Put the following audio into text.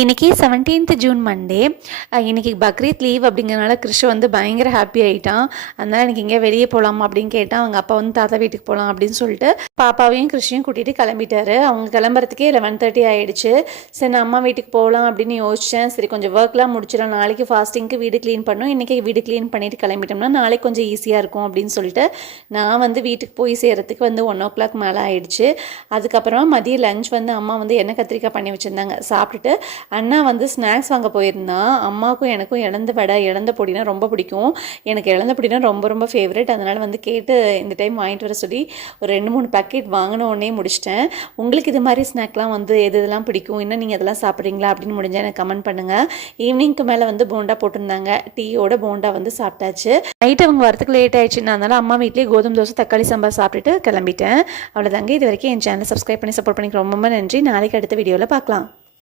இன்றைக்கி 17th June Monday. இன்றைக்கி Bakrid leave அப்படிங்கிறனால கிறிஷ் வந்து பயங்கர ஹாப்பி ஆகிட்டான். அதனால் எனக்கு எங்கேயா வெளியே போகலாமா அப்படின்னு கேட்டால் அவங்க அப்பா வந்து தாத்தா வீட்டுக்கு போகலாம் அப்படின்னு சொல்லிட்டு பாப்பாவையும் கிறிஷையும் கூட்டிகிட்டு கிளம்பிட்டாரு. அவங்க கிளம்புறதுக்கே 11:30 ஆகிடுச்சு. சரி நான் அம்மா வீட்டுக்கு போகலாம் அப்படின்னு யோசித்தேன். சரி கொஞ்சம் ஒர்க்லாம் முடிச்சிடலாம், நாளைக்கு ஃபாஸ்டிங்க்கு வீடு க்ளீன் பண்ணணும், இன்றைக்கி வீடு க்ளீன் பண்ணிவிட்டு கிளம்பிட்டோம்னா நாளைக்கு கொஞ்சம் ஈஸியாக இருக்கும் அப்படின்னு சொல்லிட்டு நான் வந்து வீட்டுக்கு போய் சேர்கிறதுக்கு வந்து 1 o'clock மேலே ஆகிடுச்சு. அதுக்கப்புறமா மதியம் லஞ்ச் வந்து அம்மா வந்து எண்ணெய் கத்திரிக்காய் பண்ணி வச்சுருந்தாங்க. சாப்பிட்டுட்டு அண்ணா வந்து ஸ்நாக்ஸ் வாங்க போயிருந்தான். அம்மாவுக்கும் எனக்கும் இழந்த வடை இழந்த பொடினா ரொம்ப பிடிக்கும். எனக்கு இழந்த பொடினா ரொம்ப ரொம்ப ஃபேவரட். அதனால் வந்து கேட்டு இந்த டைம் வாங்கிட்டு வர சொல்லி ஒரு 2-3 பேக்கெட் வாங்கின உடனே முடிச்சிட்டேன். உங்களுக்கு இது மாதிரி ஸ்நாக்லாம் வந்து எதெல்லாம் பிடிக்கும், இன்னும் நீங்கள் அதெல்லாம் சாப்பிட்றீங்களா அப்படின்னு முடிஞ்சால் எனக்கு கமெண்ட் பண்ணுங்கள். ஈவினிங்க்கு மேலே வந்து போண்டா போட்டிருந்தாங்க. டீயோட போண்டா வந்து சாப்பிட்டாச்சு. நைட் அவங்க வரத்துக்கு லேட் ஆயிடுச்சுன்னா அதனால் அம்மா வீட்லேயே கோதுமை தோசை தக்காளி சாம்பார் சாப்பிட்டுட்டு கிளம்பிட்டேன். அவ்வளோதாங்க. இது வரைக்கும் என் சேனலை சப்ஸ்கிரைப் பண்ணி சப்போர்ட் பண்ணிக்க ரொம்ப நன்றி. நாளைக்கு அடுத்த வீடியோவில் பார்க்கலாம்.